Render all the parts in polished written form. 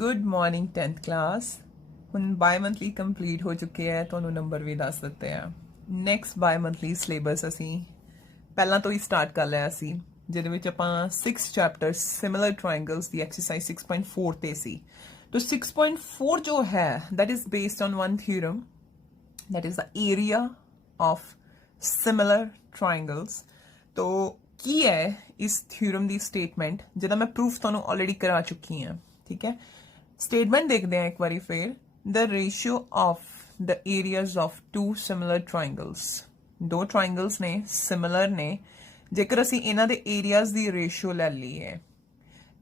Good morning 10th class ਹੁਣ ਬਾਈ monthly complete ਹੋ ਚੁੱਕੇ ਹੈ ਤੁਹਾਨੂੰ ਨੰਬਰ ਵੀ ਦੱਸ ਦਿੱਤੇ ਆ ਨੈਕਸਟ ਬਾਈ ਮੰਥਲੀ ਸਿਲੇਬਸ ਅਸੀਂ ਪਹਿਲਾਂ ਤੋਂ ਹੀ ਸਟਾਰਟ ਕਰ ਲਿਆ ਸੀ ਜਿਹਦੇ ਵਿੱਚ ਆਪਾਂ 6 ਚੈਪਟਰਸ ਸਿਮਿਲਰ ਟ੍ਰਾਇੰਗਲਸ ਦੀ ਐਕਸਰਸਾਈਜ਼ 6.4 ਤੇ ਸੀ तो 6.4 जो है that is based on one theorem that is the area of similar triangles तो की है इस थ्योरम ਦੀ स्टेटमेंट ਜਿਹਦਾ मैं प्रूफ ਤੁਹਾਨੂੰ ऑलरेडी करा चुकी ਹਾਂ ठीक है स्टेटमेंट देखते हैं एक बार फिर the ratio of the areas of two similar triangles दो triangles ने similar ने जेकर ਅਸੀਂ ਇਹਨਾਂ ਦੇ areas ਦੀ ratio ਲੈ ਲਈਏ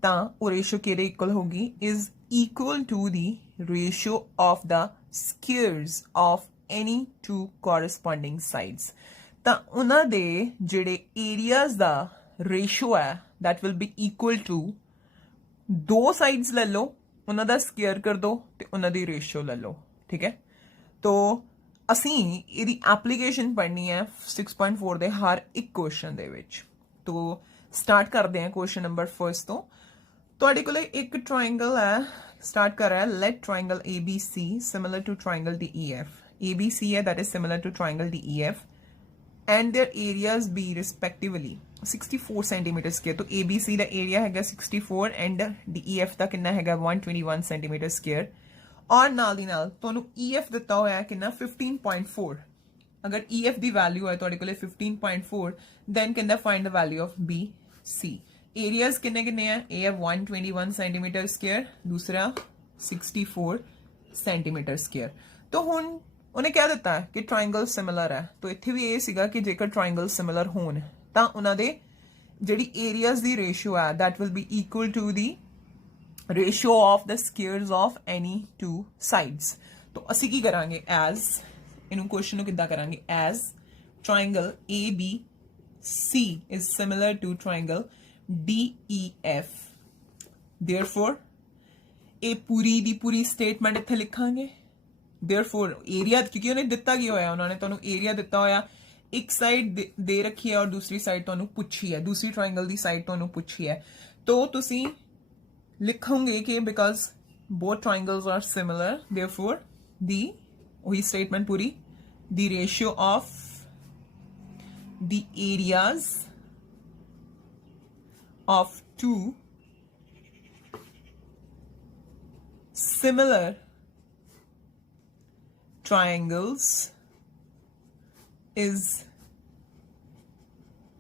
ਤਾਂ ਉਹ ratio ਕਿਹਦੇ equal ਹੋਗੀ is equal to the ratio of the squares of any two corresponding sides ਤਾਂ ਉਹਨਾਂ ਦੇ ਜਿਹੜੇ areas ਦਾ ratio ਹੈ that will be equal to दो साइड्स ले लो उन्हां दा स्क्वायर कर दो ते उन्हां दी रेशियो ले लो ठीक है तो असी इहदी एप्लीकेशन पढ़नी है 6.4 दे हर एक क्वेश्चन दे विच तो स्टार्ट करते हैं क्वेश्चन नंबर फर्स्ट तो तुहाडे कोले एक ट्रायंगल है स्टार्ट कर रहा है let triangle ABC similar to triangle DEF ABC है that is similar to triangle DEF and their areas be respectively 64 centimeter square तो ABC ਦਾ area ਹੈਗਾ 64 and DEF ਦਾ ਕਿੰਨਾ ਹੈਗਾ 121 centimeter square ਔਰ ਨਾਲ ਦੀ ਨਾਲ ਤੁਹਾਨੂੰ EF ਦਿੱਤਾ ਹੋਇਆ ਕਿੰਨਾ 15.4 ਅਗਰ EF ਦੀ ਵੈਲਿਊ ਹੈ ਤੁਹਾਡੇ ਕੋਲੇ 15.4 then ਕਹਿੰਦਾ find the value of BC areas ਕਿੰਨੇ ਕਿੰਨੇ ਆ ਇਹ ਹੈ 121 centimeter square दूसरा 64 centimeter square तो ਹੁਣ ਉਹਨੇ ਕਹਿ ਦਿੱਤਾ ਹੈ ਕਿ ਟ੍ਰਾਇੰਗਲ ਸਿਮਿਲਰ ਹੈ ਤਾਂ ਇੱਥੇ ਵੀ ਇਹ ਸੀਗਾ ਕਿ ਜੇਕਰ ਟ੍ਰਾਇੰਗਲ ਸਿਮਿਲਰ ਹੋਣ ਤਾਂ ਉਹਨਾਂ ਦੇ ਜਿਹੜੀ ਏਰੀਆਜ਼ ਦੀ ਰੇਸ਼ੀਓ ਹੈ that will be equal to the ratio of the squares of any two sides ਤਾਂ ਅਸੀਂ ਕੀ ਕਰਾਂਗੇ as ਇਹਨੂੰ ਕੁਐਸਚਨ ਨੂੰ ਕਿੱਦਾਂ ਕਰਾਂਗੇ as triangle ABC is similar to triangle DEF therefore ਇਹ ਪੂਰੀ ਦੀ ਪੂਰੀ ਸਟੇਟਮੈਂਟ ਇੱਥੇ ਲਿਖਾਂਗੇ therefore area क्योंकि उन्हें दिता गया होया उन्होंने तुहानू एरिया दिता होया एक साइड दे रखी है और दूसरी साइड तुहानू पूछी है दूसरी ट्रायंगल दी साइड तुहानू पूछी है तो तुसी लिखोगे कि because both triangles are similar therefore the वही स्टेटमेंट पूरी the ratio of the areas of two similar triangles is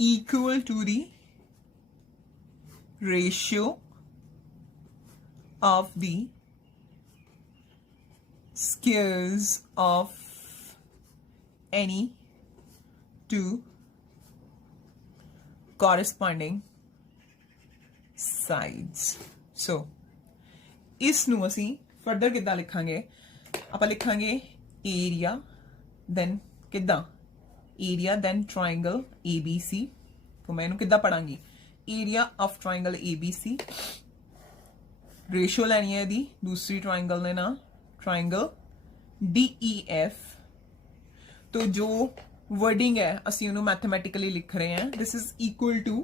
equal to the ratio of the squares of any two corresponding sides. So इस नू असी further किद्दां लिखांगे आपां लिखांगे area then किद्दां area then triangle ABC तो मैं इन्हू किद्दां पढ़ांगी area of triangle ABC ratio लैनी है दी दूसरी triangle ने ना ट्रायंगल DEF तो जो वर्डिंग है असी उन्हू मैथमेटिकली लिख रहे हैं this is equal to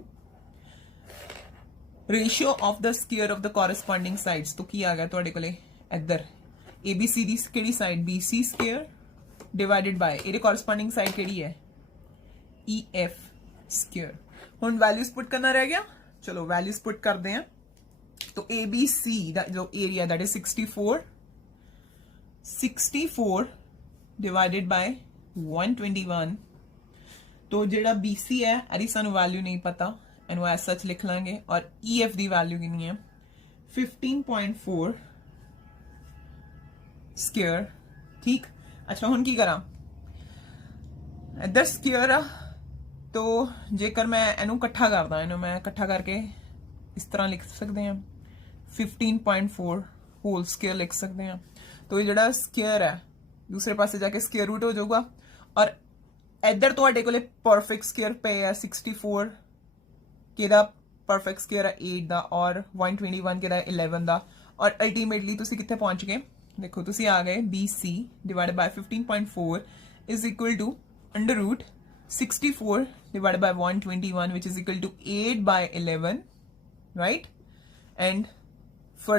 ratio of the square of the corresponding sides तो की आ गया तुहाडे कोले इधर ABC दी केड़ी side BC square divided by ਇਹਦੇ कॉरस्पॉन्डिंग साइड केड़ी है EF स्क्वायर ਹੁਣ वैल्यूज पुट करना रह गया चलो वैल्यूज पुट करते हैं तो ABC दा जो area that is 64 divided by 121 तो जेड़ा BC है ਇਹਦੀ ਸਾਨੂੰ वैल्यू नहीं पता ਇਹਨੂੰ ਐਸ ਸੱਚ ਲਿਖ ਲਾਂਗੇ और EF ਦੀ वैल्यू कितनी है 15.4 स्क्वायर ठीक अच्छा हुण की करा इधर स्क्वायर आ तो जेकर मैं इनू इकट्ठा करदा इनू मैं इकट्ठा करके इस तरह लिख सकते हैं 15.4 होल स्क्वायर लिख सकते हैं तो ये जड़ा स्क्वायर है दूसरे पासे जाके स्क्वायर रूट हो जाऊगा और इधर तुहाडे कोले परफेक्ट स्क्वायर पे है 64 केदा परफेक्ट स्क्वायर है 8 दा और 121 केदा 11 दा और अल्टीमेटली तुसी कित्थे पहुंच गए देखो तुसी आ गए BC divided by 15.4 is equal to under root 64 divided by 121 which is equal to 8 by 11 right and for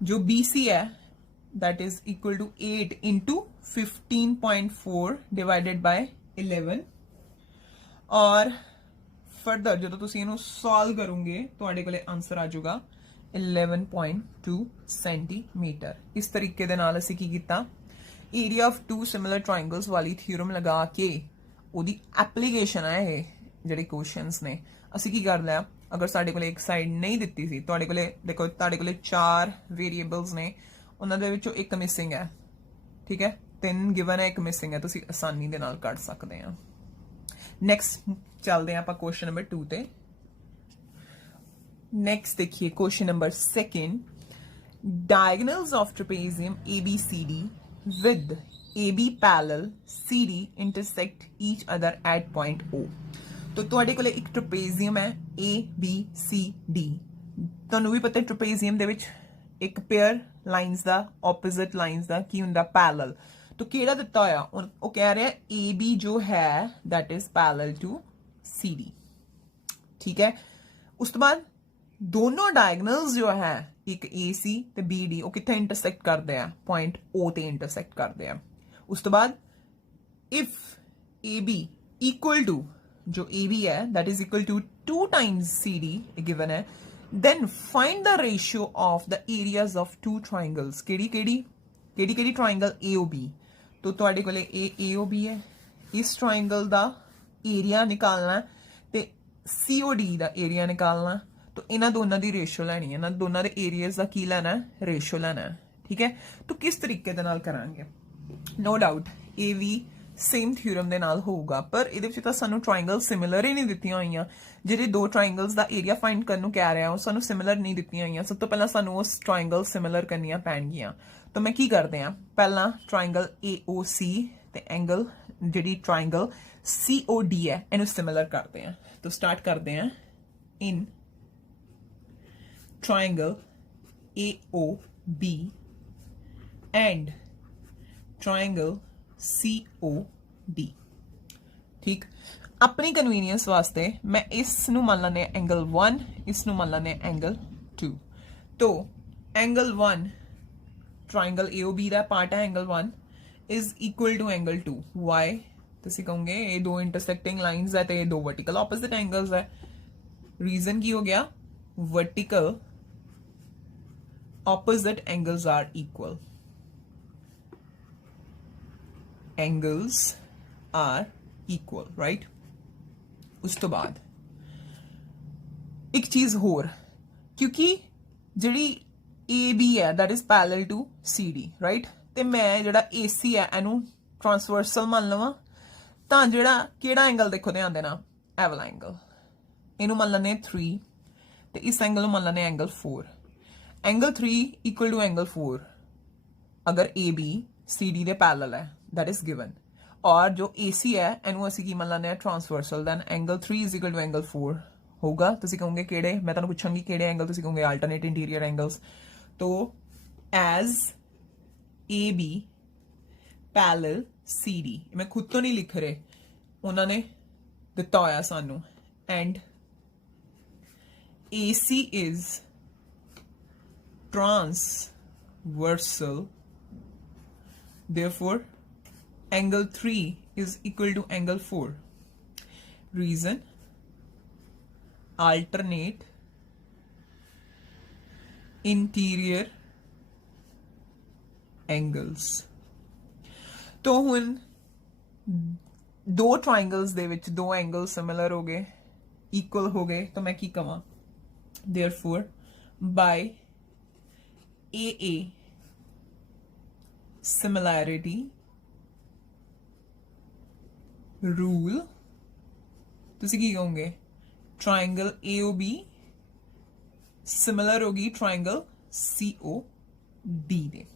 जो BC है that is equal to 8 into 15.4 divided by 11 और ਫਰਦਰ ਜਦੋਂ ਤੁਸੀਂ ਇਹਨੂੰ ਸੋਲਵ ਕਰੋਗੇ ਤੁਹਾਡੇ ਕੋਲੇ ਆਨਸਰ ਆ ਜਾਊਗਾ 11.2 ਸੈਂਟੀਮੀਟਰ। ਇਸ ਤਰੀਕੇ ਦੇ ਨਾਲ ਅਸੀਂ ਕੀ ਕੀਤਾ, area of two similar triangles ਵਾਲੀ ਥਿਊਰਮ ਲਗਾ ਕੇ ਉਹਦੀ ਐਪਲੀਕੇਸ਼ਨ ਹੈ ਇਹ ਜਿਹੜੇ ਕੁਐਸਚਨਸ ਨੇ ਅਸੀਂ ਕੀ ਕਰ ਲਿਆ। ਅਗਰ ਸਾਡੇ ਕੋਲੇ ਇੱਕ ਸਾਈਡ ਨਹੀਂ ਦਿੱਤੀ ਸੀ, ਤੁਹਾਡੇ ਕੋਲੇ ਦੇਖੋ ਤੁਹਾਡੇ ਕੋਲੇ 4 ਵੇਰੀਏਬਲਸ ਨੇ, ਉਹਨਾਂ ਦੇ ਵਿੱਚੋਂ ਇੱਕ ਮਿਸਿੰਗ ਹੈ, ਠੀਕ ਹੈ, 3 ਗਿਵਨ ਹੈ, ਇੱਕ ਮਿਸਿੰਗ ਹੈ, ਤੁਸੀਂ ਆਸਾਨੀ ਦੇ ਨਾਲ ਕੱਢ ਸਕਦੇ ਆ। ਨੈਕਸਟ ਚੱਲਦੇ ਆ ਆਪਾਂ ਕੁਐਸਚਨ ਨੰਬਰ 2 ਤੇ। नेक्स्ट देखिए question number 2, diagonals of trapezium ABCD with AB parallel CD intersect each other at point O। तो ਤੁਹਾਡੇ ਕੋਲੇ ਇੱਕ ट्रेपेजियम है ABCD, ਤੁਹਾਨੂੰ ਵੀ ਪਤਾ ट्रेपेजियम ਦੇ ਵਿੱਚ ਇੱਕ ਪੇਅਰ ਲਾਈਨਸ ਦਾ ਆਪੋਜ਼ਿਟ ਲਾਈਨਸ ਦਾ ਕੀ ਹੁੰਦਾ ਪੈਰਲਲ। तो ਕਿਹੜਾ ਦਿੱਤਾ ਹੋਇਆ ਉਹ ਕਹਿ ਰਿਹਾ AB ਜੋ ਹੈ that is parallel to CD, ठीक है। ਉਸ ਤੋਂ ਬਾਅਦ दोनों डायगोनल्स जो है एक AC ਤੇ BD ਉਹ ਕਿੱਥੇ ਇੰਟਰਸੈਕਟ ਕਰਦੇ ਆ, ਪੁਆਇੰਟ O ਤੇ ਇੰਟਰਸੈਕਟ ਕਰਦੇ ਆ। ਉਸ ਤੋਂ ਬਾਅਦ if AB equal to जो AB है that is equal to 2 times CD given है, then find the ratio of the areas of two triangles। ਕਿਹੜੀ triangle AOB। तो ਤੁਹਾਡੇ ਕੋਲੇ AOB है, इस triangle ਦਾ ਏਰੀਆ ਨਿਕਾਲਣਾ ਤੇ COD ਦਾ ਏਰੀਆ ਨਿਕਾਲਣਾ। तो इन्हों दोनों की रेशो लैनी है, इन्होंने दोनों के एरियाज का की लेना है, रेशो लेना है, ठीक है। तो किस तरीके दे नाल करांगे, नो डाउट ये भी सेम थ्योरम दे नाल होगा, पर इहदे विच तां सानू ट्रायंगल सिमिलर ही नहीं दित्तियां होईयां। जिहड़े दो ट्रायंगल्स दा एरिया फाइंड करन नूं कह रहा है सानू सिमिलर नहीं दित्तियां होईयां। सब तो पहला सानू उस ट्रायंगल सिमिलर करनियां पैणगियां। तो मैं की करदे आ, पहला ट्रायंगल AOC ते एंगल जिहड़ी ट्रायंगल COD है इहनूं सिमिलर करदे आ। तो स्टार्ट करदे आ इन triangle AOB and triangle COD, ठीक। अपनी कन्वीनियंस वास्ते मैं इस नू मान लाने एंगल 1, इस नू मान लाने एंगल 2। तो एंगल 1 ट्रायंगल AOB दा पार्ट है angle 1 is equal to angle 2। Why तुसीं कहोगे ये दो इंटरसेक्टिंग लाइंस है ते ये दो वर्टिकल ऑपोजिट एंगल्स है। रीजन की हो गया, vertical opposite angles are equal, angles are equal, right। उस तो बाद एक चीज होर, क्योंकि जिहड़ी AB है that is parallel to CD, right, ते मैं जिहड़ा AC है इनू ट्रांसवर्सल मान लवां तां जिहड़ा किहड़ा एंगल देखो ध्यान देना, ए वाला एंगल इनू मान लने 3 ते इस एंगल नू मान लने angle 4। Angle 3 equal to angle 4 अगर AB CD दे पैरेलल है दैट इज गिवन, और जो AC है इनू असीं की मान लने transversal, then angle 3 is equal to angle 4 होगा। तुसीं कहोगे किहड़े, मैं तुहानूं पुछांगी किहड़े एंगल, तुसीं कहोगे अल्टरनेट इंटीरियर एंगल्स। तो एज AB पैरेलल CD, मैं खुद तो नहीं लिख रहे, उन्होंने दिता होया सानू, and AC is transversal, therefore angle 3 is equal to angle 4। reason alternate interior angles। तो हुन दो ट्रायंगल्स दे विच दो एंगल सिमिलर हो गए, इक्वल हो गए, तो मैं की कहां, therefore by AA similarity rule तुसी की कहोगे, ट्रायंगल AOB सिमिलर होगी ट्रायंगल COD दे।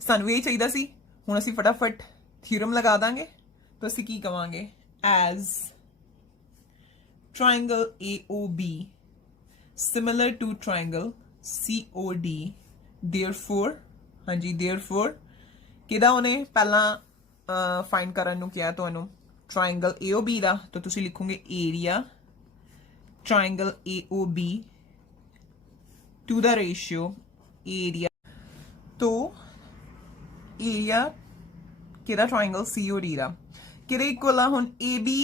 सानू ये चाहिए सी, हुण असीं फटाफट थ्योरम लगा दांगे। तो असीं की कहांगे, as triangle AOB similar to triangle COD, therefore हाँ जी therefore किदा उन्हें पहला फाइंड करन नूं किया तुहानूं ट्रायंगल AOB दा, तो तुसीं लिखोगे area triangle AOB to the ratio area तो एरिया ਕਿਹਦਾ ਟ੍ਰਾਇੰਗਲ COD ਦਾ ਕਿਹਦੇ ਇਕੁਅਲ ਆ ਹੁਣ AB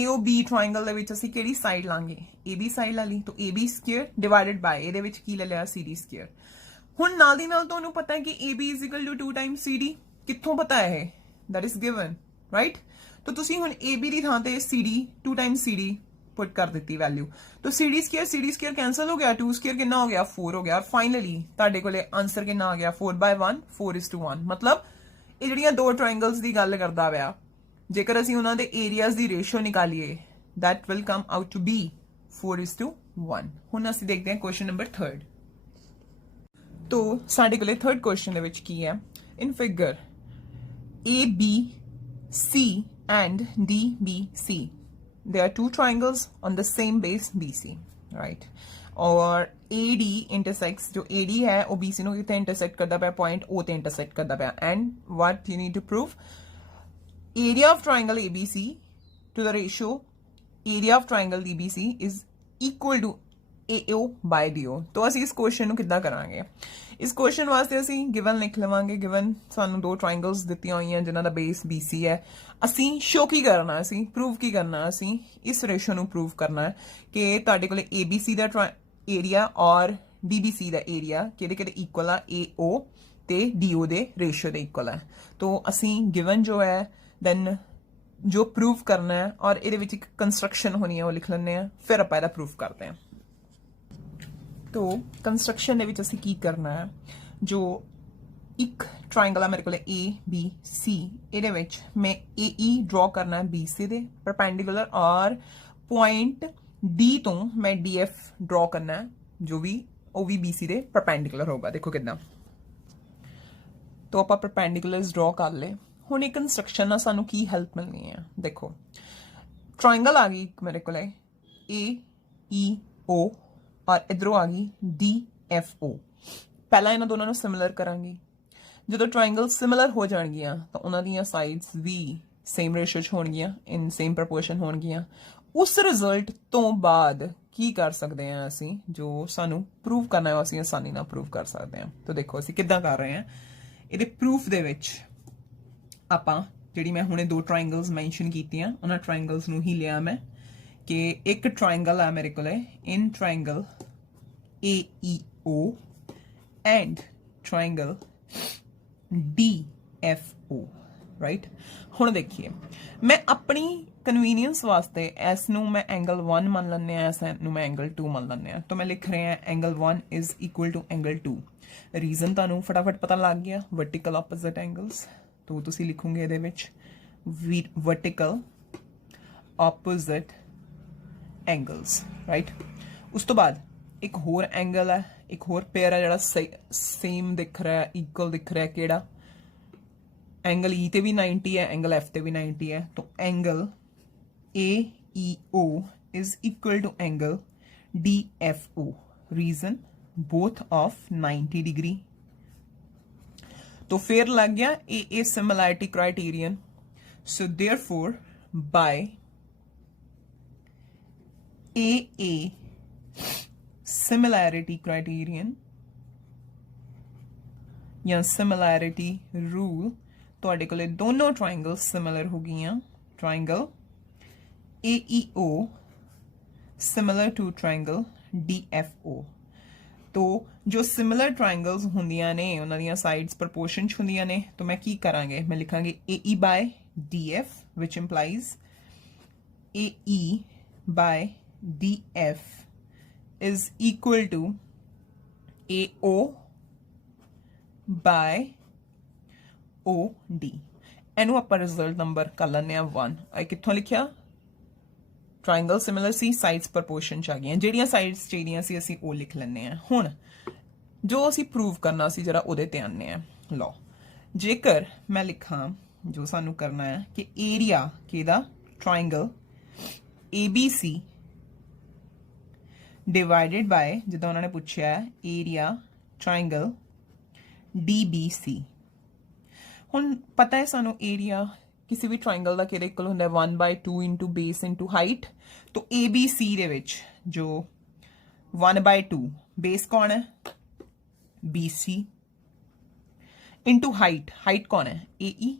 AOB ਟ੍ਰਾਇੰਗਲ ਦੇ ਵਿੱਚ ਅਸੀਂ ਕਿਹੜੀ ਸਾਈਡ ਲਾਂਗੇ AB ਸਾਈਡ ਲਾ ਲਈ ਤਾਂ AB ਸਕੁਅਰ ਡਿਵਾਈਡਡ ਬਾਈ ਇਹਦੇ ਵਿੱਚ ਕੀ ਲੈ ਲਿਆ CD ਸਕੁਅਰ ਹੁਣ ਨਾਲ ਦੀ ਨਾਲ ਤੁਹਾਨੂੰ ਪਤਾ ਹੈ ਕਿ AB = 2 times CD ਕਿੱਥੋਂ ਪਤਾ ਹੈ ਇਹ that is given right तो तुसी हुण AB ਦੀ ਥਾਂ ਤੇ CD 2 times CD पुट कर ਦਿੱਤੀ वैल्यू तो CD स्क्वायर कैंसल हो गया 2 स्क्वायर कितना हो गया 4 हो गया और फाइनली ਤੁਹਾਡੇ ਕੋਲੇ आंसर कितना आ गया 4/1 4:1 मतलब ਇਹ ਜਿਹੜੀਆਂ ਦੋ ਟ੍ਰਾਇੰਗਲਸ ਦੀ ਗੱਲ ਕਰਦਾ ਪਿਆ ਜੇਕਰ ਅਸੀਂ ਉਹਨਾਂ ਦੇ areas the ratio ਨਿਕਾਲੀਏ that will come out to be 4:1 ਹੁਣ ਅਸੀਂ ਦੇਖਦੇ ਹਾਂ ਕੁਐਸਚਨ ਨੰਬਰ 3 तो ਸਾਡੇ ਕੋਲੇ ਥਰਡ ਕੁਐਸਚਨ ਦੇ ਵਿੱਚ ਕੀ ਹੈ ਇਨ figure ABC and DBC there are two triangles on the same base BC right और AD intersects जो AD है वो BC ਨੂੰ ਕਿਤੇ intersect ਕਰਦਾ ਪਿਆ point O ਤੇ intersect ਕਰਦਾ ਪਿਆ and what you need to prove area of triangle ABC to the ratio area of triangle DBC is equal to AO by DO तो ਅਸੀਂ ਇਸ ਕੁਐਸਚਨ ਨੂੰ ਕਿੱਦਾਂ ਕਰਾਂਗੇ ਇਸ ਕੁਐਸਚਨ ਵਾਸਤੇ ਅਸੀਂ ਗਿਵਨ ਲਿਖ ਲਵਾਂਗੇ ਗਿਵਨ ਸਾਨੂੰ ਦੋ ਟ੍ਰਾਇੰਗਲਸ ਦਿੱਤੀਆਂ ਹੋਈਆਂ ਜਿਨ੍ਹਾਂ ਦਾ ਬੇਸ BC ਹੈ ਅਸੀਂ ਸ਼ੋ ਕੀ ਕਰਨਾ ਅਸੀਂ ਪ੍ਰੂਵ ਕੀ ਕਰਨਾ ਅਸੀਂ ਇਸ ਰੇਸ਼ੋ ਨੂੰ ਪ੍ਰੂਵ ਕਰਨਾ ਹੈ ਕਿ ਤੁਹਾਡੇ ਕੋਲੇ ABC ਦਾ ਏਰੀਆ ਔਰ DBC ਦਾ ਏਰੀਆ ਕਿਹਦੇ ਕਿਹਦੇ ਇਕੁਅਲ ਆ AO ਤੇ DO ਦੇ ਰੇਸ਼ੋ ਦੇ ਇਕੁਅਲ ਹੈ तो ਅਸੀਂ ਗਿਵਨ ਜੋ ਹੈ ਦੈਨ ਜੋ ਪ੍ਰੂਵ ਕਰਨਾ ਹੈ ਔਰ ਇਹਦੇ ਵਿੱਚ ਇੱਕ ਕੰਸਟਰਕਸ਼ਨ ਹੋਣੀ ਹੈ ਉਹ ਲਿਖ ਲੈਂਦੇ ਆ ਫਿਰ ਆਪਾਂ ਇਹਦਾ ਪ੍ਰੂਫ ਕਰਦੇ ਹਾਂ तो कंस्ट्रक्शन ਦੇ ਵਿੱਚ ਅਸੀਂ ਕੀ ਕਰਨਾ ਹੈ ਜੋ ਇੱਕ ਟ੍ਰਾਇੰਗਲ ਆ ਮੇਰੇ ਕੋਲ ABC ਇਹਦੇ ਵਿੱਚ ਮੈਂ AE ਡਰਾ ਕਰਨਾ ਹੈ BC ਦੇ ਪਰਪੈਂਡੀਕੂਲਰ ਔਰ ਪੁਆਇੰਟ D ਤੋਂ ਮੈਂ DF ਡਰਾ ਕਰਨਾ ਹੈ ਜੋ ਵੀ ਉਹ ਵੀ BC ਦੇ ਪਰਪੈਂਡੀਕੂਲਰ ਹੋਗਾ ਦੇਖੋ ਕਿਦਾਂ तो ਆਪਾਂ ਪਰਪੈਂਡੀਕੂਲਰਸ ਡਰਾ ਕਰ ਲਏ ਹੁਣ ਇਹ ਕੰਸਟਰਕਸ਼ਨ ਨਾਲ ਸਾਨੂੰ ਕੀ ਹੈਲਪ ਮਿਲਣੀ ਹੈ ਦੇਖੋ ਟ੍ਰਾਇੰਗਲ ਆ ਗਈ ਮੇਰੇ ਕੋਲ AEO और इधरों आ गई DFO पहला इन्हां दोनों सिमिलर करांगे जो ट्राइंगल सिमिलर हो जाएगियां तो उन्होंने साइड्स भी सेम रेशो च होणगियां इन सेम प्रपोर्शन होणगियां उस रिजल्ट तो बाद की कर सकते हैं असी जो सानू प्रूव करना है असी आसानी नाल प्रूव कर सकते हैं तो देखो असी किद्दां कर रहे हैं इहदे प्रूफ दे विच आपां जिहड़ी मैं हुणे दो ट्राइंगल्स मैंशन कीतियां उन्हां ट्राइंगल्स नू ही लिया मैं कि एक ट्राइंगल है मेरे को in triangle AEO and triangle DFO right हुण देखिए मैं अपनी कन्वीनियंस वास्ते इस नू मैं एंगल 1 मान लैंदे आ इस नू मैं एंगल 2 मान लैंदे आ तो मैं लिख रहे हैं angle 1 is equal to angle 2 reason तुहानू फटाफट पता लग गया वर्टिकल ऑपोजिट एंगल्स तो तुसी लिखोगे इहदे विच वर्टिकल ऑपोजिट एंगल्स राइट उस तो बाद एक होर एंगल है एक होर पेयर है जरा सेम दिख रहा है इक्वल दिख रहा है केड़ा एंगल E ते भी 90 है एंगल F ते भी 90 है तो angle AEO is equal to angle DFO reason both of 90 degree तो फिर लग गया A similarity criterion so therefore by AA similarity criterion या similarity rule ਤੁਹਾਡੇ ਕੋਲੇ ਦੋਨੋਂ triangles similar ਹੋ ਗਈਆਂ triangle AEO similar to triangle DFO तो जो similar triangles ਹੁੰਦੀਆਂ ਨੇ ਉਹਨਾਂ ਦੀਆਂ sides proportion ਚ ਹੁੰਦੀਆਂ ਨੇ तो मैं ਕੀ ਕਰਾਂਗੇ मैं ਲਿਖਾਂਗੇ AE by DF which implies AE by DF is equal to AO by OD ਇਹਨੂੰ ਆਪਾਂ ਰਿਜ਼ਲਟ ਨੰਬਰ ਕਰ ਲੈਂਦੇ ਆ 1 ਇਹ ਕਿੱਥੋਂ ਲਿਖਿਆ ਟ੍ਰਾਇੰਗਲ ਸਿਮਿਲਰ ਸੀ ਸਾਈਡਸ ਪ੍ਰਪੋਰਸ਼ਨ ਚ ਆ ਗਈਆਂ ਜਿਹੜੀਆਂ ਸਾਈਡਸ ਚਾਹੀਦੀਆਂ ਸੀ ਅਸੀਂ ਉਹ ਲਿਖ ਲੈਂਦੇ ਆ ਹੁਣ ਜੋ ਅਸੀਂ ਪ੍ਰੂਵ ਕਰਨਾ ਸੀ ਜਰਾ ਉਹਦੇ ਤੇ ਆਨੇ ਆ ਲਓ ਜੇਕਰ ਮੈਂ ਲਿਖਾਂ ਜੋ ਸਾਨੂੰ ਕਰਨਾ ਹੈ ਕਿ ਏਰੀਆ ਕਿਹਦਾ ਟ੍ਰਾਇੰਗਲ ABC डिवाइडेड बाय जिदा उन्होंने पूछा एरिया ट्राइंगल DBC हुण पता है सानू एरिया किसी भी ट्राइंगल का किहदे इक्वल हुंदा है 1/2 इंटू बेस इंटू हाइट तो ABC दे विच जो 1/2 बेस कौन है BC इनटू हाइट, हाइट कौन है AE।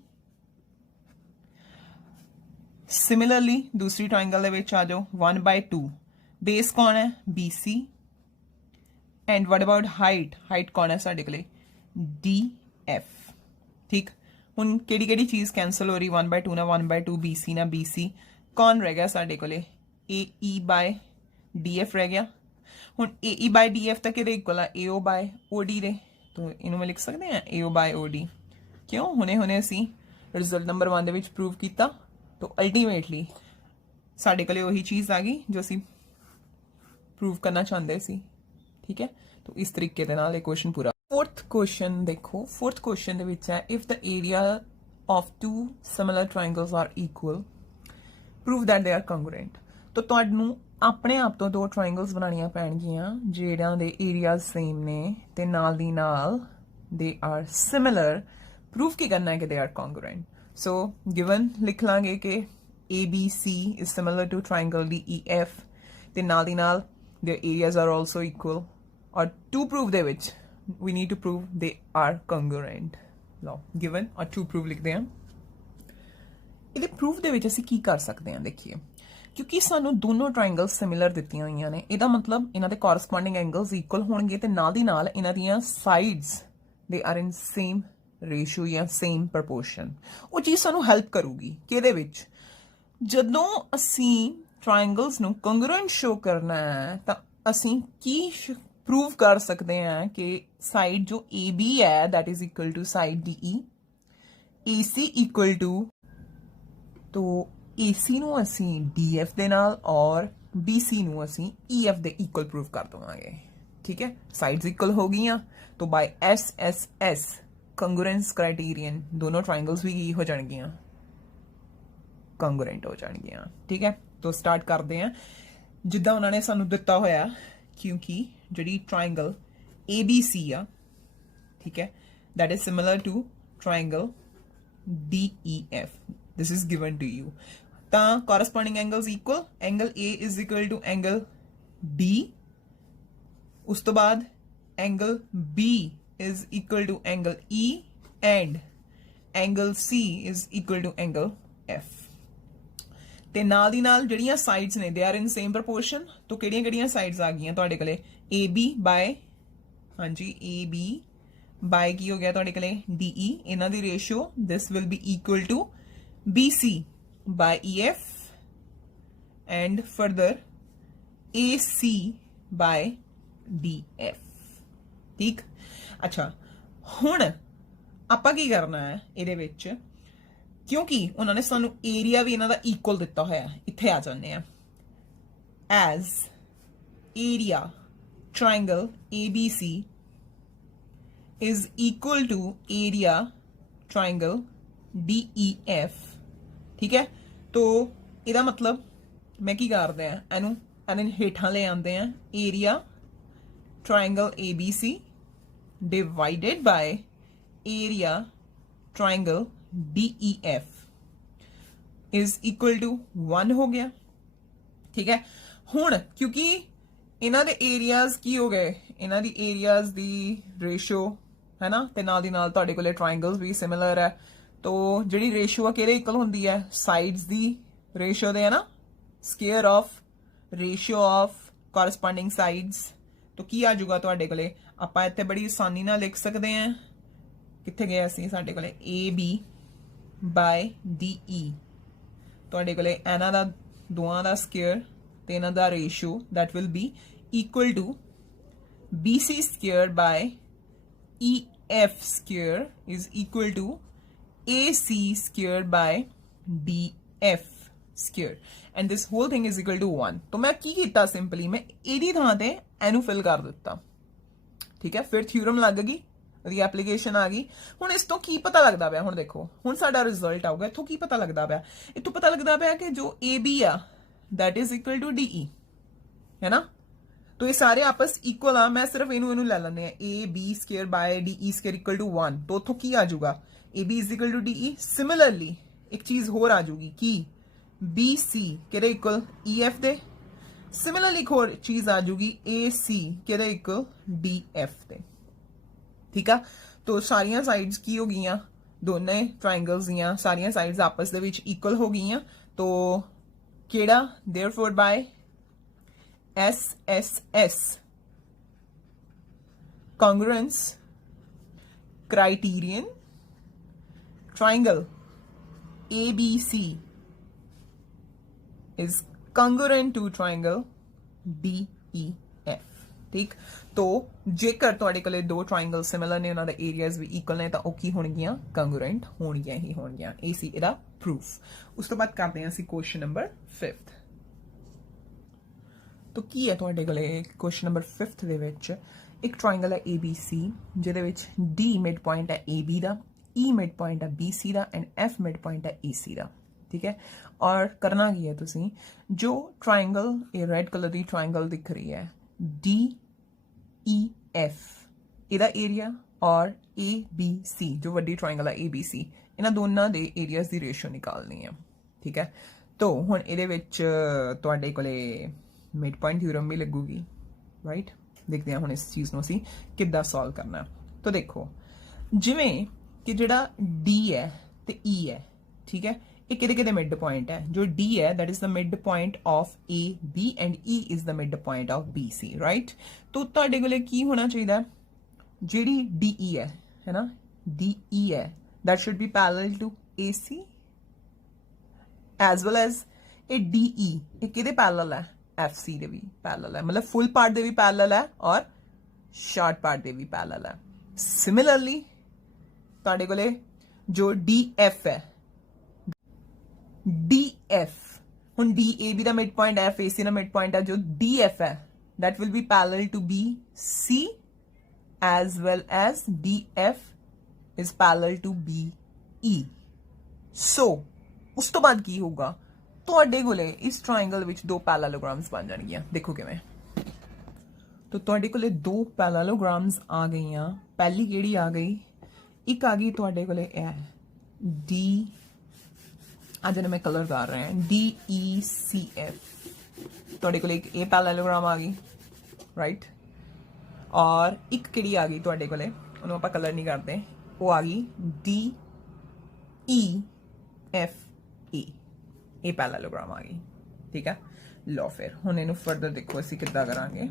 सिमिलरली दूसरी ट्राइंगल दे विच आ जाओ 1/2, बेस कौन है BC and what about height, height कौन है साडे कोले DF। ठीक, हुण केड़ी केड़ी चीज़ कैंसल हो रही 1/2 ना 1/2, BC ना BC, कौन रह गया साडे कोले AE/DF रह गया। हुण AE/DF तो किहदे इक्वल है AO/OD दे, तो इनू लिख सकते हैं AO/OD। क्यों, हुणे हुणे असी रिजल्ट नंबर 1 दे विच प्रूव कीता, तो अल्टीमेटली साडे कोले वही चीज़ आ गई जो असी प्रूव करना चाहते सी। ठीक है, तो इस तरीके दे नाल ये क्वेश्चन पूरा। फोर्थ क्वेश्चन देखो, फोर्थ क्वेश्चन दे विच है if the area of 2 similar triangles are equal prove that they are congruent. तो तुहानू अपने आप तो 2 ट्रायंगल्स बनानियां पैणगियां जिहड़ियां दे एरियाज सेम ने ते नाल दी नाल दे आर सिमिलर। प्रूफ की करना है कि they are congruent. So given लिख लांगे कि ABC is similar to triangle DEF ते नाल दी नाल their areas are also equal, और to prove they which we need to prove they are congruent। Low given और to prove लिखते हैं। ਇਹਦੇ proof ਦੇ ਵਿੱਚ ਅਸੀਂ ਕੀ ਕਰ ਸਕਦੇ ਹਾਂ ਦੇਖੀਏ, ਕਿਉਂਕਿ ਸਾਨੂੰ ਦੋਨੋਂ ਟ੍ਰਾਇੰਗਲਸ ਸਿਮਿਲਰ ਦਿੱਤੀਆਂ ਹੋਈਆਂ ਨੇ, ਇਹਦਾ ਮਤਲਬ ਇਹਨਾਂ ਦੇ ਕੋਰਸਪੋਂਡਿੰਗ ਐਂਗਲਸ ਇਕੁਅਲ ਹੋਣਗੇ ਤੇ ਨਾਲ ਦੀ ਨਾਲ ਇਹਨਾਂ ਦੀਆਂ sides they are in same ratio ਜਾਂ ਸੇਮ ਪ੍ਰਪੋਰਸ਼ਨ। ਉਹ ਚੀਜ਼ ਸਾਨੂੰ ਹੈਲਪ ਕਰੂਗੀ ਕਿਹਦੇ ਵਿੱਚ, ਜਦੋਂ ਅਸੀਂ ट्रायंगल्स ਨੂੰ ਕੰਗਰੂਐਂਟ ਸ਼ੋ ਕਰਨਾ ਹੈ ਤਾਂ ਅਸੀਂ ਕੀ ਪ੍ਰੂਵ ਕਰ ਸਕਦੇ ਹਾਂ ਕਿ ਸਾਈਡ ਜੋ AB ਹੈ that is equal to side DE, AC equal to, तो AC ਨੂੰ ਅਸੀਂ DF ਦੇ ਨਾਲ ਔਰ BC ਨੂੰ ਅਸੀਂ EF ਦੇ ਇਕੁਅਲ ਪ੍ਰੂਵ ਕਰ ਦਵਾਂਗੇ। ठीक है, साइड्स इक्वल हो गई तो बाय SSS कंग्रुएंस क्राइटेरियन दोनों ट्रायंगल्स भी हो जाएंगियां, कंग्रुएंट हो जाएंगियां। ठीक है, तो स्टार्ट करते हैं जिद्दां उन्होंने सानू दिता होया, क्योंकि जिहड़ी ट्रायंगल ABC आ, ठीक है, that is similar to triangle DEF, this is given to you. ता corresponding angles equal, angle A is equal to angle B, उस तो बाद angle B is equal to angle E and angle C is equal to angle F। ਤੇ ਨਾਲ ਦੀ ਨਾਲ ਜਿਹੜੀਆਂ sides ਨੇ they are in same proportion. तो ਕਿਹੜੀਆਂ ਕਿਹੜੀਆਂ ਸਾਈਡਸ ਆ ਗਈਆਂ ਤੁਹਾਡੇ ਕੋਲੇ AB ਬਾय, ਹਾਂਜੀ AB ਬਾय ਕੀ ਹੋ ਗਿਆ ਤੁਹਾਡੇ ਕੋਲੇ DE, ਇਹਨਾਂ ਦੀ ratio this will be equal to BC by EF and further AC by DF। ठीक, अच्छा ਹੁਣ ਆਪਾਂ ਕੀ ਕਰਨਾ ਹੈ ਇਹਦੇ ਵਿੱਚ, क्योंकि उन्होंने सानू एरिया भी इन्हों का इक्वल दिता होया, इत्थे आ जाने as area triangle ABC is equal to area triangle DEF। ठीक है, तो इहदा मतलब मैं की करते हैं इनू एन हेठां ले आते हैं area triangle ABC divided by area triangle DEF is equal to 1 हो गया। ठीक है, हुण क्योंकि इन्हां दे एरियाज की हो गए, इन्हां दी एरियाज दी रेशियो है ना, ते नाल दी नाल तुहाडे कोले ट्रायंगल्स भी सिमिलर है, तो जिहड़ी रेशियो आ किहदे इक्वल हुंदी है साइड्स दी रेशियो दे, है ना, square of ratio of corresponding sides. तो की आ जाऊगा तुहाडे कोले, आपां इत्थे बड़ी आसानी नाल लिख सकते हैं, कित्थे गए असीं, साडे कोले AB बाय DE, तुहाडे कोले इन्हां दा दोवां दा स्केयर ते इन्हां दा ratio that will be equal to BC square by EF square is equal to AC square by DF square and this whole thing is equal to 1। तो मैं की कीता, सिंपली मैं इहदी थां ते इहनू फिल कर दिता। ठीक है, फिर थ्योरम लग गई, ਉਹਦੀ ਐਪਲੀਕੇਸ਼ਨ ਆ ਗਈ। ਹੁਣ ਇਸ ਤੋਂ ਕੀ ਪਤਾ ਲੱਗਦਾ ਪਿਆ, ਹੁਣ ਦੇਖੋ ਹੁਣ ਸਾਡਾ ਰਿਜ਼ਲਟ ਆਊਗਾ, ਇੱਥੋਂ ਕੀ ਪਤਾ ਲੱਗਦਾ ਪਿਆ, ਇੱਥੋਂ ਪਤਾ ਲੱਗਦਾ ਪਿਆ ਕਿ ਜੋ AB ਆ that is equal to DE, है ना, तो ये सारे आपस इक्वल आ, मैं सिर्फ इनू ले लेने AB square by DE square equal to 1, तो उतो की आ जाऊगा AB is equal to DE। Similarly एक चीज होर आ जाऊगी की BC केरे इक्वल EF दे, सिमिलरली एक होर चीज आ जाऊगी AC केरे इक्वल DF दे। ठीक है, तो सारियां साइड्स की हो गई, दोनों ट्राइंगल्स दियां सारियां साइड्स आपस दे विच इक्वल हो गई। तो केड़ा therefore by SSS congruence criterion triangle ABC is congruent to triangle DEF। ठीक, तो जेकर तुहाडे कोले दो ट्राइंगल सिमिलर ने, उन्हां दे एरियाज भी इक्वल ने, तां ओह की होणगीਆਂ कंग्रुएंट होणगीਆਂ ही होणगीਆਂ। ਇਹ ਸੀ ਇਹਦਾ ਪ੍ਰੂਫ। ਉਸ ਤੋਂ ਬਾਅਦ ਕਰਦੇ ਹਾਂ ਅਸੀਂ ਕੁਐਸਚਨ ਨੰਬਰ 5th। तो की है तुहाडे कोले क्वेश्चन नंबर 5th ਦੇ ਵਿੱਚ ਇੱਕ ट्राइंगल है ABC ਜਿਹਦੇ ਵਿੱਚ D मिड पॉइंट है AB ਦਾ, E मिड पॉइंट है BC the and F mid point है AC ਦਾ। ठीक है, और करना की है तुसी, जो ट्राइंगल ये रेड कलर की ट्राइंगल दिख रही है DEF ਇਹਦਾ एरिया और ABC जो वड्डी ट्राइंगल है ABC, इन्हां दोनों दे एरियाज की रेशियो निकालनी है। ठीक है, तो हुण ਇਹਦੇ ਵਿੱਚ ਤੁਹਾਡੇ ਕੋਲੇ मिड पॉइंट थ्योरम भी लगूगी, राइट। देखते हैं हम इस चीज़ को असीं किद्दां सॉल्व करना। तो देखो जिवें कि जिहड़ा D है ते E है, ठीक है, ये किहदे किहदे मिड पॉइंट है। जो D है that is the mid point of AB and E is the mid point of BC, right. तो तुहाडे कोले की होना चाहिए, जिहड़ी DE है ना, DE है that should be parallel to AC as well as a DE ये किहदे पैरेलल है, FC दे भी पैरेलल है, मतलब फुल पार्ट दे भी पैरेलल है और शॉर्ट पार्ट दे भी पैरेलल है। सिमिलरली तुहाडे कोले जो DF है, DF हुण DAB दा मिड पॉइंट है, AC दा मिड पॉइंट है, जो DF है that will be parallel to BC as well as DF is parallel to BE। So उस तो बाद की होगा, तुहाडे कोले इस ट्राइंगल विच दो पैरेललोग्राम्स बन जाणगियां। देखो किवें, तो तुहाडे कोले दो पैरेललोग्राम्स आ गईयां। पहली किहड़ी आ गई, एक आ गई तुहाडे कोले D, आज मैं कलर कर रहे हैं DECF। तुहाडे कोले एक ए पैरेललोग्राम आ गई, राइट। और एक किहड़ी आ गई तुहाडे कोले, उहनूं आपां कलर नहीं करते, वो आ गई DEFA, ये पैरेललोग्राम आ गई। ठीक है, लो फिर हुण इहनूं फर्दर देखो असीं किद्दां करांगे।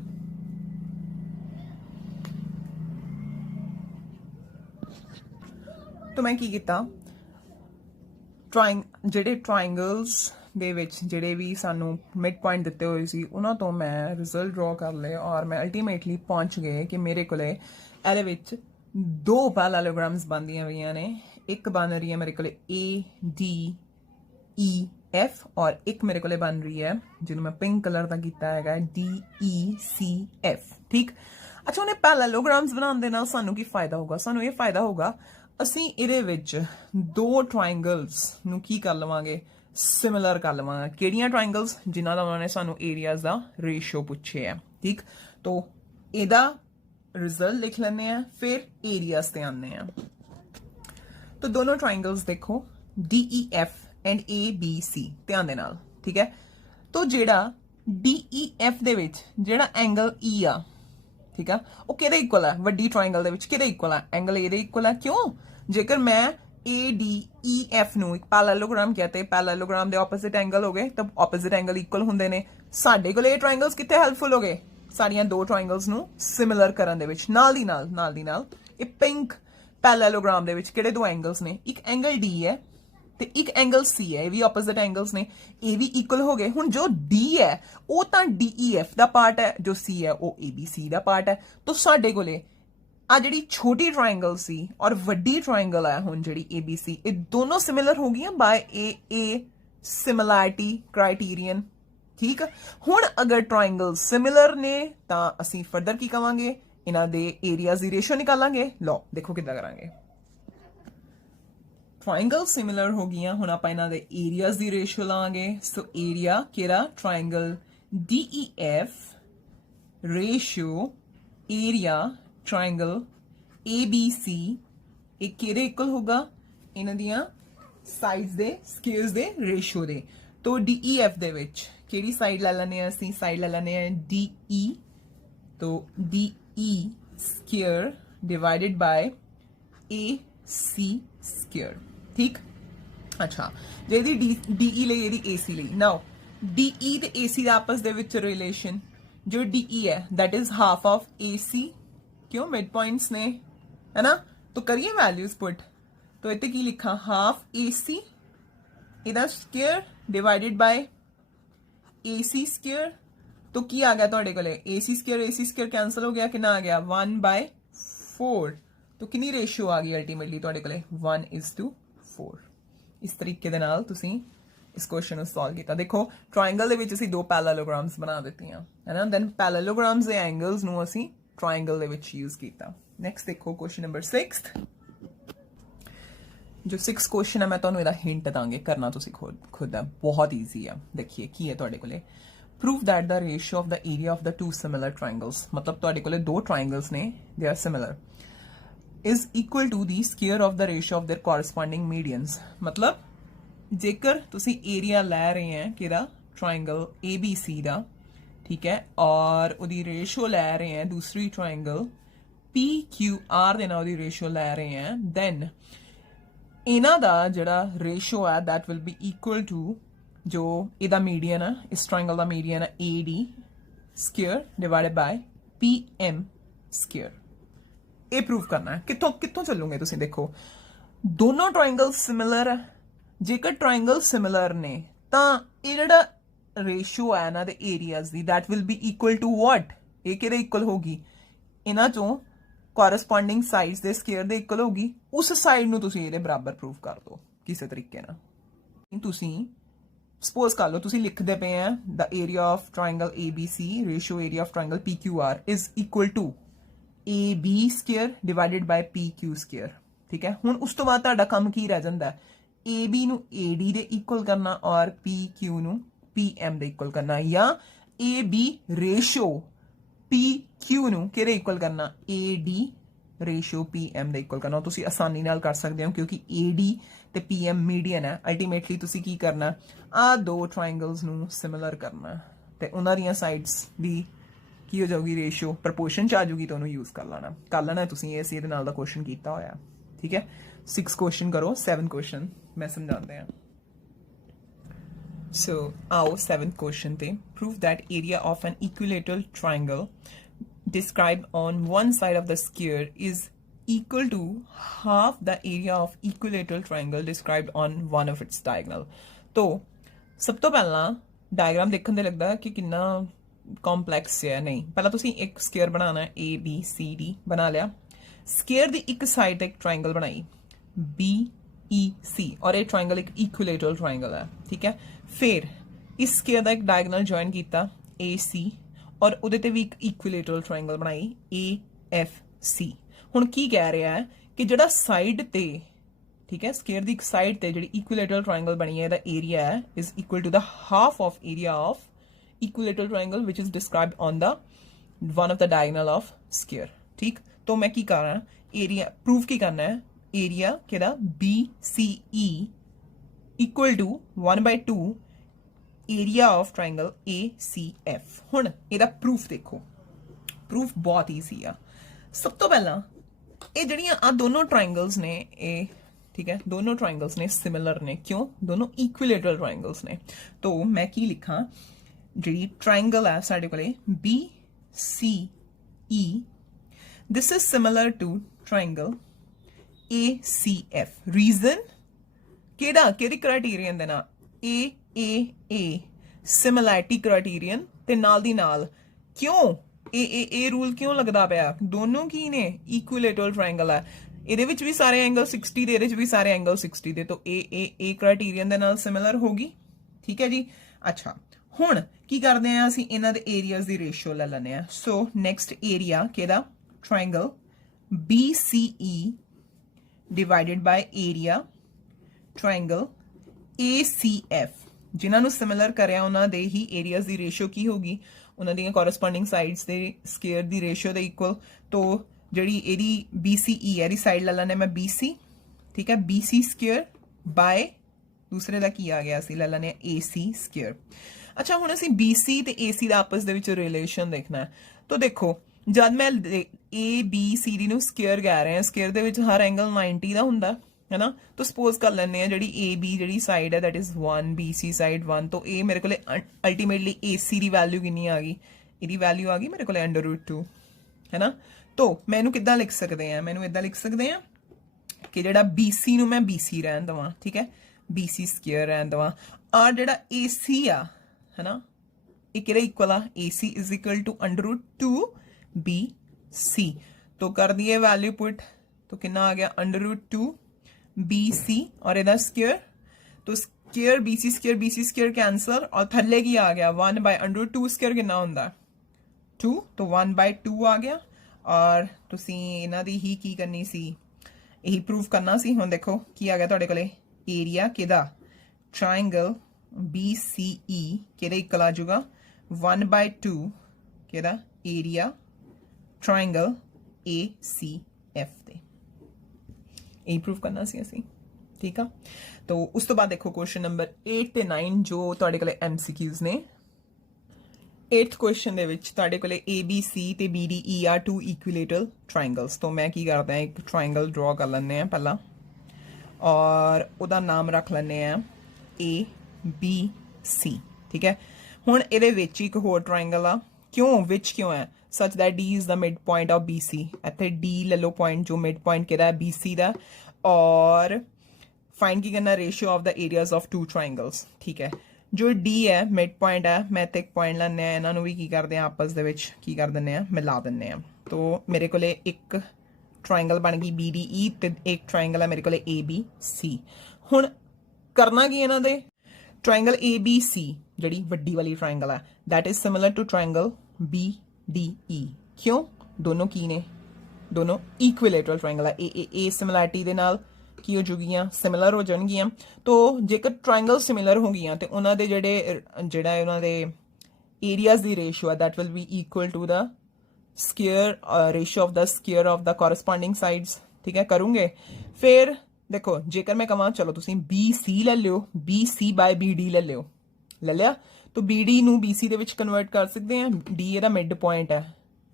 तो मैं की कीता, ਜਿਹੜੇ ट्राइंगल्स ਦੇ ਵਿੱਚ ਜਿਹੜੇ ਵੀ ਸਾਨੂੰ ਮਿਡ ਪੁਆਇੰਟ ਦਿੱਤੇ ਹੋਏ ਸੀ ਉਹਨਾਂ ਤੋਂ ਮੈਂ ਰਿਜ਼ਲਟ ਡਰਾ ਕਰ ਲਏ, ਔਰ ਮੈਂ ਅਲਟੀਮੇਟਲੀ ਪਹੁੰਚ ਗਏ ਕਿ ਮੇਰੇ ਕੋਲੇ ਇਹਦੇ ਵਿੱਚ ਦੋ ਪੈਰਲਲੋਗ੍ਰਾਮਸ ਬਣਦੀਆਂ ਪਈਆਂ ਨੇ। ਇੱਕ ਬਣ ਰਹੀ ਹੈ ਮੇਰੇ ਕੋਲੇ ADEF और एक मेरे को बन रही है जिन्होंने मैं पिंक कलर का किया है DECF। ठीक, अच्छा उन्हें पैरेललोग्राम्स बनाने दे नाल सानू की फायदा होगा, सानू ये फायदा होगा असी इहदे विच दो ट्राइंगल्स नू की कर लवांगे, सिमिलर कर लवांगे। किहड़ियां ट्राइंगल्स, जिन्हां दा उन्होंने सानू एरियाज दा रेशियो पूछे है। ठीक, तो इहदा रिजल्ट लिख लैने हैं, फिर एरियाज ते आने हैं। तो दोनों ट्राइंगल्स देखो DEF एंड ABC ध्यान दे नाल। ठीक है, तो जेड़ा DEF दे विच जेड़ा एंगल E आ, ठीक है, वो किहदे इक्वल है, वड्डी ट्राइंगल दे विच किहदे इक्वल है, एंगल ए दे इक्वल है। क्यों, जेकर मैं ADEF नू एक पैरेललोग्राम कहते, पैरेललोग्राम दे ऑपोजिट एंगल हो गए, तब ऑपोजिट एंगल इक्वल हुंदे ने। साडे कोल ये ट्राइंगल्स कित्थे हेल्पफुल हो गए, सारियां दो ट्राइंगल्स नू सिमिलर करन दे विच। नाल दी नाल ये पिंक पैरेललोग्राम दे विच किहड़े दो एंगल्स ने, एक एंगल D है ते एक एंगल C है, ये भी ऑपोजिट एंगल्स ने, ये भी इक्वल हो गए। हुण जो D है वो तां DEF दा पार्ट है, जो C है वो ABC दा पार्ट है। तो साडे कोले आ जिहड़ी छोटी ट्राइंगल सी और वड्डी ट्राइंगल है हुण जिहड़ी ABC, ये दोनों सिमिलर हो गई बाय ए सिमिलैरिटी क्राइटेरियन। ठीक, हुण अगर ट्राइंगल सिमिलर ने तां असीं फर्दर की कवांगे, इन्हां दे एरियाज दी रेशियो निकालांगे। लो देखो किद्दां करांगे। ट्राइंगल सिमिलर हो गई, हुण आपां इन्हां दे एरियाज दी रेशियो लांगे। सो एरिया केड़ा, triangle DEF ratio area triangle ABC, एक केड़े इक्वल होगा, इन्हां दियां साइड्स दे स्क्वेयर्स दे रेशियो दे। तो DEF दे विच केड़ी साइड ले लैने असीं, साइड ले लैने DE, तो DE square divided by AC square ठीक। अच्छा जे ਇਹਦੀ DE ਲਈ ਇਹਦੀ AC ਲਈ ਨਾਓ DE ਤੇ AC ਦਾ ਆਪਸ ਦੇ ਵਿੱਚ ਰਿਲੇਸ਼ਨ जो DE है that is half of AC क्यों मिड पॉइंट्स ने है ना तो करिए वैल्यूज पुट तो इतने की लिखा हाफ AC इधर square divided by AC square तो की आ गया ਤੁਹਾਡੇ ਕੋਲੇ AC स्क्वायर कैंसिल हो गया कितना आ गया 1/4 तो कितनी रेशियो आ गई अल्टीमेटली ਤੁਹਾਡੇ ਕੋਲੇ 1:4 इस तरीके ਦੇ ਨਾਲ ਤੁਸੀਂ इस क्वेश्चन ਨੂੰ सॉल्व ਕੀਤਾ। देखो ट्रायंगल ਦੇ ਵਿੱਚ ਅਸੀਂ ਦੋ ਪੈਰਲਲੋਗ੍ਰਾਮਸ ਬਣਾ ਦਿੱਤੀਆਂ ਹੈ ਨਾ ਦੈਨ ਪੈਰਲਲੋਗ੍ਰਾਮਸ ਦੇ ਐਂਗਲਸ ਨੂੰ ਅਸੀਂ ट्रायंगल ਦੇ ਵਿੱਚ ਯੂਜ਼ ਕੀਤਾ। ਨੈਕਸਟ ਦੇਖੋ क्वेश्चन नंबर 6th जो 6 क्वेश्चन है मैं ਤੁਹਾਨੂੰ ਇਹਦਾ ਹਿੰਟ ਦਾਂਗੇ ਕਰਨਾ ਤੁਸੀਂ ਖੁਦ ਹੈ ਬਹੁਤ ਈਜ਼ੀ ਆ। ਦੇਖੀਏ ਕੀ ਹੈ ਤੁਹਾਡੇ ਕੋਲੇ prove that the ratio of the area of the two similar triangles मतलब ਤੁਹਾਡੇ ਕੋਲੇ ਦੋ triangles ਨੇ they are similar is equal to the square of the ratio of their corresponding medians मतलब जेकर तुसी एरिया लै रहे हैं कि ट्राइंगल ABC दा ठीक है और उदी रेशियो लै रहे हैं दूसरी ट्राइंगल PQR दे नाल उदी रेशियो लै रहे हैं देन इना दा जड़ा रेशियो है that will be equal to जो इदा मीडियन है इस ट्राइंगल दा मीडियन है AD square divided by PM square. ये प्रूव करना है कितों कितों चलोगे तुसी देखो दोनों ट्राइंगल सिमिलर है जेकर ट्राइंगल सिमिलर ने ਤਾਂ ਇਹ ਜਿਹੜਾ ਰੇਸ਼ੀਓ ਹੈ ਨਾ ਦੇ areas the that will be equal to what ਇਹ ਕਿਹਦੇ ਇਕੁਅਲ ਹੋਗੀ ਇਹਨਾਂ ਚੋਂ ਕੋਰਸਪੋਂਡਿੰਗ ਸਾਈਡਸ ਦੇ ਸਕੁਅਰ ਦੇ ਇਕੁਅਲ ਹੋਗੀ ਉਸ ਸਾਈਡ ਨੂੰ ਤੁਸੀਂ ਇਹਦੇ ਬਰਾਬਰ ਪ੍ਰੂਫ ਕਰ ਦਿਓ ਕਿਸੇ ਤਰੀਕੇ ਨਾਲ। ਤੁਸੀਂ ਸਪੋਜ਼ ਕਰ ਲਓ ਤੁਸੀਂ ਲਿਖਦੇ ਪਏ ਆ the area of triangle ABC ratio area of triangle PQR is equal to AB square divided by PQ square ਠੀਕ ਹੈ। ਹੁਣ ਉਸ ਤੋਂ ਬਾਅਦ ਤੁਹਾਡਾ ਕੰਮ ਕੀ ਰਹਿ ਜਾਂਦਾ AB ਨੂੰ AD ਦੇ ਇਕੁਅਲ ਕਰਨਾ ਔਰ PQ ਨੂੰ PM ਦੇ ਇਕੁਅਲ ਕਰਨਾ ਜਾਂ AB ਰੇਸ਼ੋ PQ ਨੂੰ ਕਿਹਦੇ ਇਕੁਅਲ ਕਰਨਾ AD ਰੇਸ਼ੋ PM ਦੇ ਇਕੁਅਲ ਕਰਨਾ। ਤੁਸੀਂ ਆਸਾਨੀ ਨਾਲ ਕਰ ਸਕਦੇ ਹੋ ਕਿਉਂਕਿ AD ਤੇ PM ਮੀਡੀਅਨ ਹੈ। ਅਲਟੀਮੇਟਲੀ ਤੁਸੀਂ ਕੀ ਕਰਨਾ ਆ ਦੋ ਟ੍ਰਾਇੰਗਲਸ ਨੂੰ ਸਿਮਿਲਰ ਕਰਨਾ ਤੇ ਉਹਨਾਂ ਦੀਆਂ ਸਾਈਡਸ ਦੀ ਕੀ ਹੋ ਜਾਊਗੀ ਰੇਸ਼ੋ ਪ੍ਰਪੋਰਸ਼ਨ ਚ ਆ ਜਾਊਗੀ ਤਾਂ ਉਹਨੂੰ ਯੂਜ਼ ਕਰ ਲੈਣਾ ਤੁਸੀਂ ਇਹ ਅਸੀਂ ਇਹਦੇ ਨਾਲ ਦਾ ਕੁਐਸਚਨ ਕੀਤਾ ਹੋਇਆ ਠੀਕ ਹੈ। 6 क्वेश्चन करो 7 क्वेश्चन मैं समझाते हैं। So आओ 7th क्वेश्चन पे prove that area of an equilateral triangle described on one side of the square is equal to half the area of equilateral triangle described on one of its diagonal। तो सब तो पहला diagram देखने दे लगता है कि कितना कॉम्प्लैक्स है नहीं पहला तुसी एक स्क्वायर बनाना है ABCD बना लिया स्क्वायर दी एक साइड एक ट्रायंगल बनाई BEC और ये ट्रायंगल एक इक्विलेटरल ट्रायंगल है ठीक है। फिर इस स्क्वायर दा एक डायगोनल जॉइन किया AC और उहदे ते भी एक इक्विलेटरल ट्रायंगल बनाई AFC। हुण की कह रहा है कि जिहड़ा साइड ते ठीक है स्क्वायर दी एक साइड ते जिहड़ी इक्विलेटरल ट्रायंगल बनी है इहदा एरिया है is equal to the half of area of equilateral triangle which is described on the one of the diagonal of square ठीक। तो मैं की कर रहा एरिया प्रूफ की करना है एरिया केदा BCE equal to 1/2 area of triangle ACF। हुण ਇਹਦਾ ਪ੍ਰੂਫ ਦੇਖੋ ਪ੍ਰੂਫ ਬਹੁਤ ਈਜ਼ੀ ਆ। ਸਭ ਤੋਂ ਪਹਿਲਾਂ ਇਹ ਜਿਹੜੀਆਂ ਆ ਦੋਨੋਂ ਟ੍ਰਾਇੰਗਲਸ ਨੇ ਇਹ ਠੀਕ ਹੈ ਦੋਨੋਂ ਟ੍ਰਾਇੰਗਲਸ ਨੇ ਸਿਮਿਲਰ ਨੇ ਕਿਉਂ ਦੋਨੋਂ ਇਕੁਇਲੇਟਰਲ ਟ੍ਰਾਇੰਗਲਸ ਨੇ। तो मैं ਕੀ ਲਿਖਾਂ ਜਿਹੜੀ ਟ੍ਰਾਇੰਗਲ ਹੈ ਸਾਡੇ ਕੋਲੇ BCE this is similar to triangle ACF reason केड़ा केड़ी क्राइटेरियन देना AAA सिमिलैरिटी क्राइटेरियन ते नाल दी नाल क्यों AAA रूल क्यों लगदा पिया दोनों की ने इक्विलेटरल ट्रायंगल है ਇਹਦੇ ਵਿੱਚ ਵੀ ਸਾਰੇ ਐਂਗਲ 60 ਦੇ ਇਹਦੇ ਵਿੱਚ ਵੀ ਸਾਰੇ ਐਂਗਲ 60 ਦੇ तो AAA ਕ੍ਰਾਈਟੇਰੀਅਨ ਦੇ ਨਾਲ ਸਿਮਿਲਰ ਹੋਗੀ ਠੀਕ ਹੈ ਜੀ। ਅੱਛਾ ਹੁਣ ਕੀ ਕਰਦੇ ਆ ਅਸੀਂ ਇਹਨਾਂ ਦੇ ਏਰੀਆਜ਼ ਦੀ ਰੇਸ਼ੀਓ ਲੈ ਲੈਣੇ ਆ। ਸੋ ਨੈਕਸਟ ਏਰੀਆ ਕਿਹਦਾ triangle BCE divided by area triangle ACF ਜਿਨ੍ਹਾਂ ਨੂੰ ਸਿਮਿਲਰ ਕਰਿਆ ਉਹਨਾਂ ਦੇ ਹੀ ਏਰੀਆਜ਼ ਦੀ ਰੇਸ਼ੀਓ ਕੀ ਹੋਗੀ ਉਹਨਾਂ ਦੀਆਂ ਕੋਰਸਪੋਂਡਿੰਗ ਸਾਈਡਸ ਦੇ ਸਕੁਅਰ ਦੀ ਰੇਸ਼ੀਓ ਦੇ ਇਕੁਅਲ। तो ਜਿਹੜੀ ਇਹਦੀ BCE ਹੈ ਇਹਦੀ ਸਾਈਡ ਲੈ ਲੈਣੇ ਮੈਂ BC ਠੀਕ ਹੈ BC ਸਕੁਅਰ ਬਾय ਦੂਸਰੇ ਦਾ ਕੀ ਆ ਗਿਆ ਅਸੀਂ ਲੈ ਲੈਣੇ AC ਸਕੁਅਰ। ਅੱਛਾ ਹੁਣ ਅਸੀਂ BC ਤੇ AC ਦਾ ਆਪਸ ਦੇ ਵਿੱਚ ਰਿਲੇਸ਼ਨ ਦੇਖਣਾ ਹੈ। तो देखो ਜਦ ਮੈਂ ਏ ਬੀ ਸੀ ਡੀ ਨੂੰ ਸਕੁਅਰ ਕਹਿ ਰਹੇ ਹਾਂ, ਸਕੁਅਰ ਦੇ ਵਿੱਚ ਹਰ ਐਂਗਲ 90 ਦਾ ਹੁੰਦਾ है ना। तो सपोज कर लेने जी ए बी जी साइड है that is 1, B C side 1, तो ए मेरे को अल्टीमेटली ए सी की वैल्यू कितनी आ गई, ये वैल्यू आ गई मेरे को √2 है ना। तो मैनू किद्दां लिख सकते हैं, मैनू इदां लिख सकते हैं कि जिहड़ा बी सी नूं मैं बी सी रहन देवां, ठीक है, बी सी स्क्वेयर रहन देवां, और जिहड़ा ए सी आ है ना, ये किहदे इक्वल आ, A C is equal to √2 B C. तो कर दिए वैल्यू पुट, तो कितना आ गया √2 बी सी और इधर स्क्वेयर, तो square B C square cancel, और थल्ले की आ गया 1/√2 स्क्वेयर कितना होंदा 2, तो 1/2 आ गया। और तुसी इन्हां दी ही की करनी सी, यही प्रूव करना सी। हुण देखो की आ गया तुहाडे कोले एरिया किहदा, ट्रायंगल BCE किहदे इक्वल आ जाऊगा 1/2 किहदा एरिया ट्रायंगल ACF दे, यही प्रूव करना सी असीं, ठीक है। तो उस तो बाद देखो क्वेश्चन नंबर 8 ते 9 जो तुहाडे कोले MCQs ने। 8th क्वेश्चन दे विच तुहाडे कोले ABC ते BDE आर 2 इक्विलेटरल ट्रायंगल्स। तो मैं की करदा हां, एक ट्रायंगल ड्रॉ कर लैंदे हां पहला, और उहदा नाम रख लैंदे हां ABC, ठीक है। हुण इहदे विच एक होर ट्रायंगल आ, क्यों विच क्यों है, such that D is the mid point of BC। इत्थे D ले लो पॉइंट जो मिड पॉइंट किहदा है BC दा, और फाइंड की करना ratio of the areas of 2 triangles, ठीक है। जो D है मिड पॉइंट है, मैं इत्थे एक पॉइंट लैंदे आ, इन्हां नूं भी की करदे आ आपस दे विच की कर दिंदे आ, मिला दिंदे आ। तो मेरे कोले एक ट्रायंगल बन गई BDE ते एक ट्रायंगल है मेरे कोले ABC। हुण करना की इन्हां दे, ट्रायंगल ABC जिहड़ी वड्डी वाली ट्रायंगल है that is similar to triangle BDE। क्यों, दोनों की ने, दोनों इक्विलेटरल ट्रायंगल है, ए सिमिलैरिटी दे नाल की हो जूगियां, सिमिलर हो जाणगियां। तो जेकर ट्रायंगल सिमिलर हो गईयां ते उन्हां दे जिहड़ा उन्हां दे एरियाज दी रेशियो है that will be equal to the square ratio of the square of the corresponding sides, ठीक है। करूंगे फिर देखो जेकर मैं कहां चलो तुसीं BC ले लियो, BC/BD ले लियो, ले लिया, तो BD नूं BC दे विच कन्वर्ट कर सकते हैं, D इहदा मिड पॉइंट है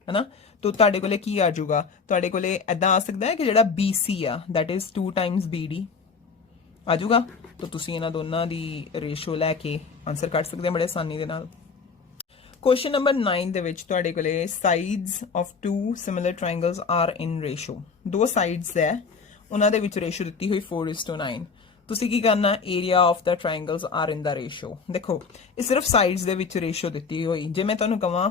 ना। तो तुहाडे कोले की आ जाऊगा, तुहाडे कोले इदां आ सकदा है कि जिहड़ा BC आ दैट इज 2 टाइम्स BD आ जाऊगा। तो तुसीं इन्हां दोनां दी रेशियो लैके आंसर कढ सकदे बड़े आसानी दे नाल। क्वेश्चन नंबर 9 दे विच तुहाडे कोले sides of 2 similar triangles are in ratio, 2 sides है उन्हां दे विच रेशियो दित्ती हुई 4:9। तुसी की करना, area of the triangles are in the ratio. देखो ये सिर्फ साइड्स दे विच रेशियो दित्ती हुई, जे मैं तुहानूं कहां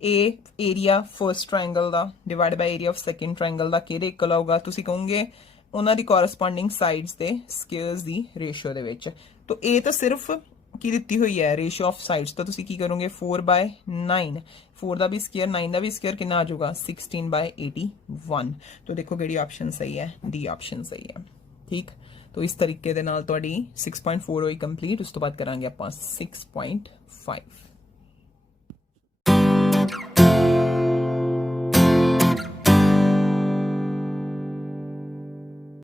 ए एरिया फर्स्ट ट्रायंगल दा divide by area of second triangle दा किहदे इक्वल आऊगा, तुसी कहोगे उन्हां दी कॉरस्पॉन्डिंग साइड्स दे स्क्वेयर्स दी रेशियो दे विच। तो ए तो सिर्फ की दित्ती हुई है रेशियो ऑफ साइड्स, तो तुसी की करोगे 4/9, 4 दा भी स्क्वेयर 9 दा भी स्क्वेयर कितना आ जाऊगा 16/81। तो देखो किहड़ी ऑप्शन सही है, डी ऑप्शन सही है, ठीक। तो इस तरीके दे नाल तुहाडी 6.4 होई कंप्लीट। उस तो बाद करांगे आपां 6.5।